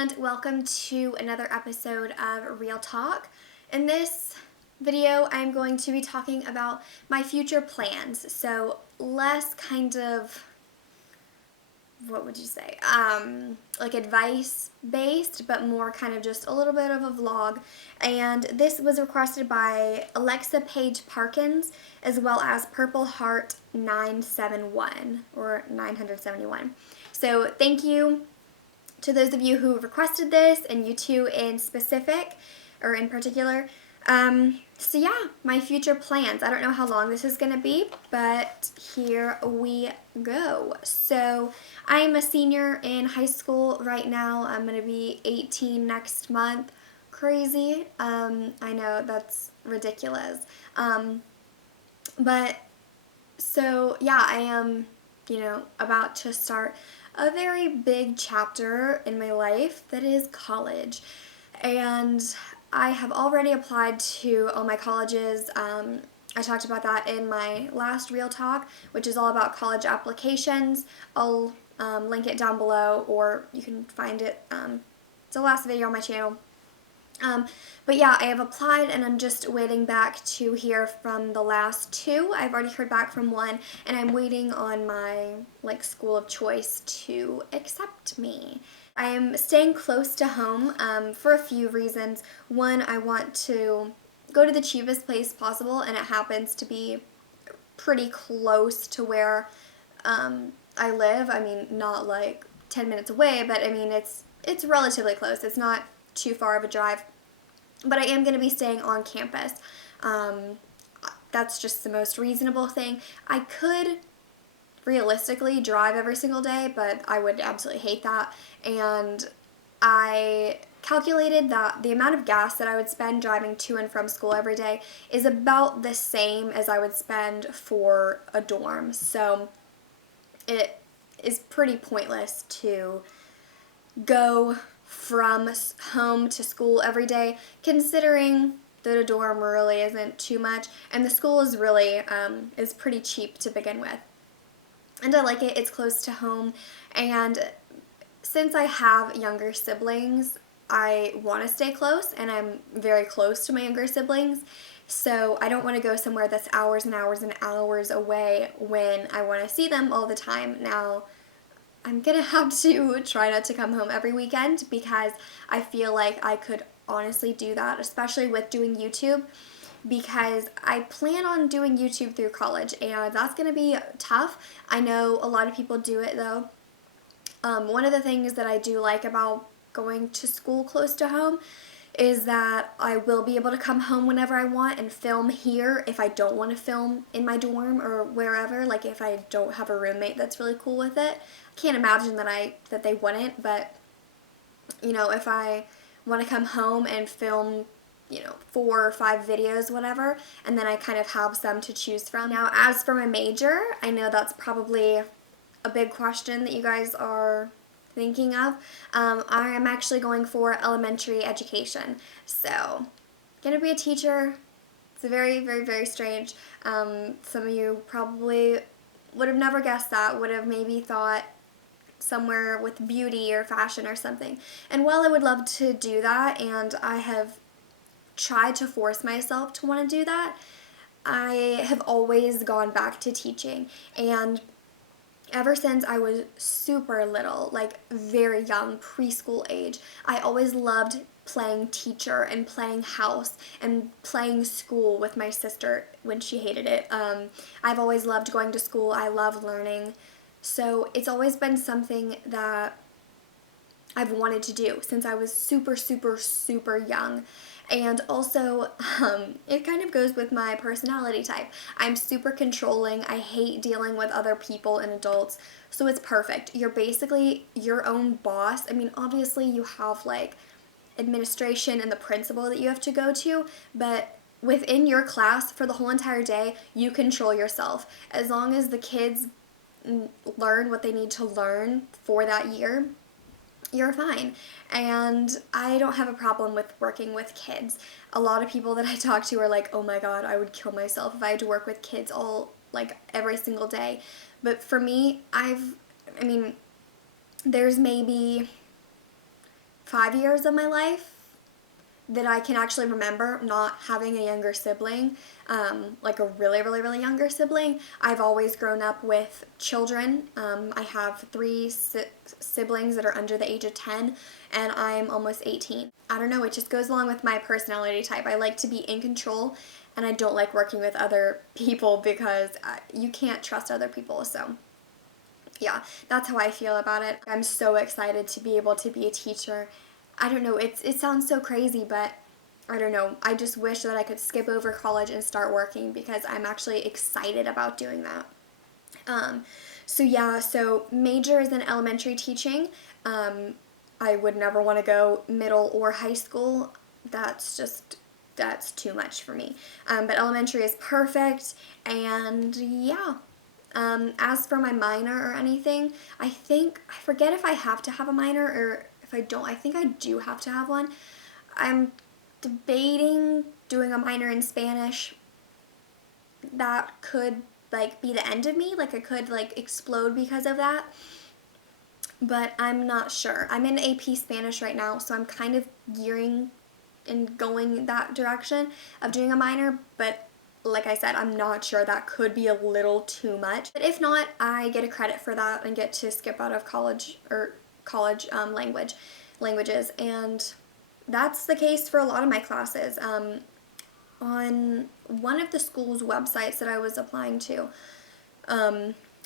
and welcome to another episode of Real Talk. In this video, I'm going to be talking about my future plans. So less kind of, what would you say, like advice based, but more kind of just a little bit of a vlog. And this was requested by Alexa Page Parkins, as well as Purple Heart 971 or 971. So thank you to those of you who requested this, and you two in specific, or in particular. So yeah, my future plans. I don't know how long this is going to be, but here we go. So I'm a senior in high school right now. I'm going to be 18 next month. Crazy. I know, that's ridiculous. But so yeah, I am, about to start a very big chapter in my life that is college. And I have already applied to all my colleges. I talked about that in my last Real Talk, which is all about college applications. I'll link it down below, or you can find it. It's the last video on my channel. But yeah, I have applied and I'm just waiting back to hear from the last two. I've already heard back from one, and I'm waiting on my school of choice to accept me. I am staying close to home for a few reasons. One, I want to go to the cheapest place possible, and it happens to be pretty close to where I live. I mean, not like 10 minutes away, but I mean, it's relatively close. It's not too far of a drive, but I am going to be staying on campus. That's just the most reasonable thing. I could realistically drive every single day, but I would absolutely hate that. And I calculated that the amount of gas that I would spend driving to and from school every day is about the same as I would spend for a dorm. So it is pretty pointless to go from home to school every day, considering that a dorm really isn't too much, and the school is really is pretty cheap to begin with. And I like it. It's close to home, and since I have younger siblings, I want to stay close, and I'm very close to my younger siblings, so I don't want to go somewhere that's hours and hours and hours away when I want to see them all the time. Now, I'm gonna have to try not to come home every weekend, because I feel like I could honestly do that, especially with doing YouTube, because I plan on doing YouTube through college, and that's gonna be tough. I know a lot of people do it though. One of the things that I do like about going to school close to home is that I will be able to come home whenever I want and film here if I don't want to film in my dorm or wherever, like if I don't have a roommate that's really cool with it. I can't imagine that they wouldn't, but if I want to come home and film 4 or 5 videos, whatever, and then I kind of have some to choose from. Now, as for my major, I know that's probably a big question that you guys are thinking of. I am actually going for elementary education. So, gonna be a teacher. It's very, very, very strange. Some of you probably would have never guessed that, would have maybe thought somewhere with beauty or fashion or something. And while I would love to do that, and I have tried to force myself to want to do that, I have always gone back to teaching. And ever since I was super little, like very young, preschool age, I always loved playing teacher and playing house and playing school with my sister when she hated it. I've always loved going to school. I love learning. So it's always been something that I've wanted to do since I was super, super, super young. And also, it kind of goes with my personality type. I'm super controlling. I hate dealing with other people and adults. So it's perfect. You're basically your own boss. I mean, obviously you have administration and the principal that you have to go to, but within your class for the whole entire day, you control yourself. As long as the kids learn what they need to learn for that year, you're fine. And I don't have a problem with working with kids. A lot of people that I talk to are like, oh my god, I would kill myself if I had to work with kids every single day. But for me, there's maybe 5 years of my life that I can actually remember not having a younger sibling, like a really, really, really younger sibling. I've always grown up with children. I have three siblings that are under the age of 10, and I'm almost 18. I don't know, it just goes along with my personality type. I like to be in control, and I don't like working with other people because you can't trust other people, so yeah, that's how I feel about it. I'm so excited to be able to be a teacher. I don't know, it sounds so crazy, but I don't know. I just wish that I could skip over college and start working because I'm actually excited about doing that. So yeah, so major is in elementary teaching. I would never want to go middle or high school. That's too much for me. But elementary is perfect, and yeah. As for my minor or anything, I forget if I have to have a minor or if I don't. I think I do have to have one. I'm debating doing a minor in Spanish. That could like be the end of me. Like I could like explode because of that. But I'm not sure. I'm in AP Spanish right now, so I'm kind of gearing and going that direction of doing a minor, but like I said, I'm not sure. That could be a little too much. But if not, I get a credit for that and get to skip out of college or college languages. And that's the case for a lot of my classes. On one of the school's websites that I was applying to,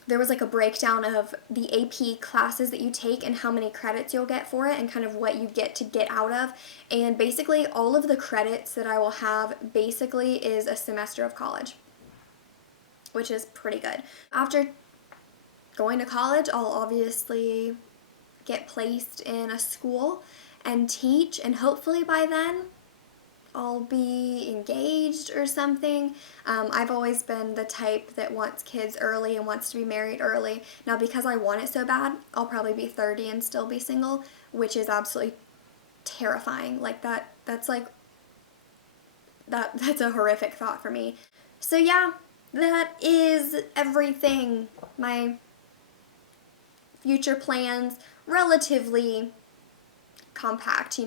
there was like a breakdown of the AP classes that you take and how many credits you'll get for it and kind of what you get to get out of. And basically all of the credits that I will have basically is a semester of college, which is pretty good. After going to college, I'll obviously get placed in a school and teach, and hopefully by then I'll be engaged or something. I've always been the type that wants kids early and wants to be married early. Now, because I want it so bad, I'll probably be 30 and still be single, which is absolutely terrifying. Like that's a horrific thought for me. So yeah, that is everything. My future plans, relatively compact,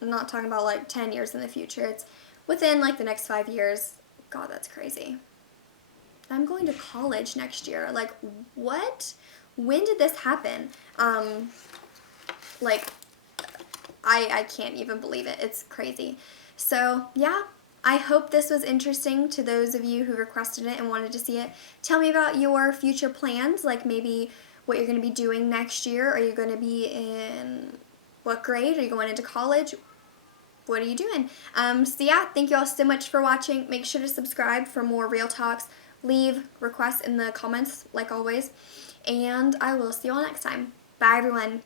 I'm not talking about like 10 years in the future. It's within like the next 5 years. God, that's crazy. I'm going to college next year. Like, what? When did this happen? Like, I can't even believe it. It's crazy. So, yeah. I hope this was interesting to those of you who requested it and wanted to see it. Tell me about your future plans, like maybe what you're going to be doing next year. Are you going to be in what grade? Are you going into college? What are you doing? So yeah, thank you all so much for watching. Make sure to subscribe for more Real Talks. Leave requests in the comments, like always. And I will see you all next time. Bye, everyone.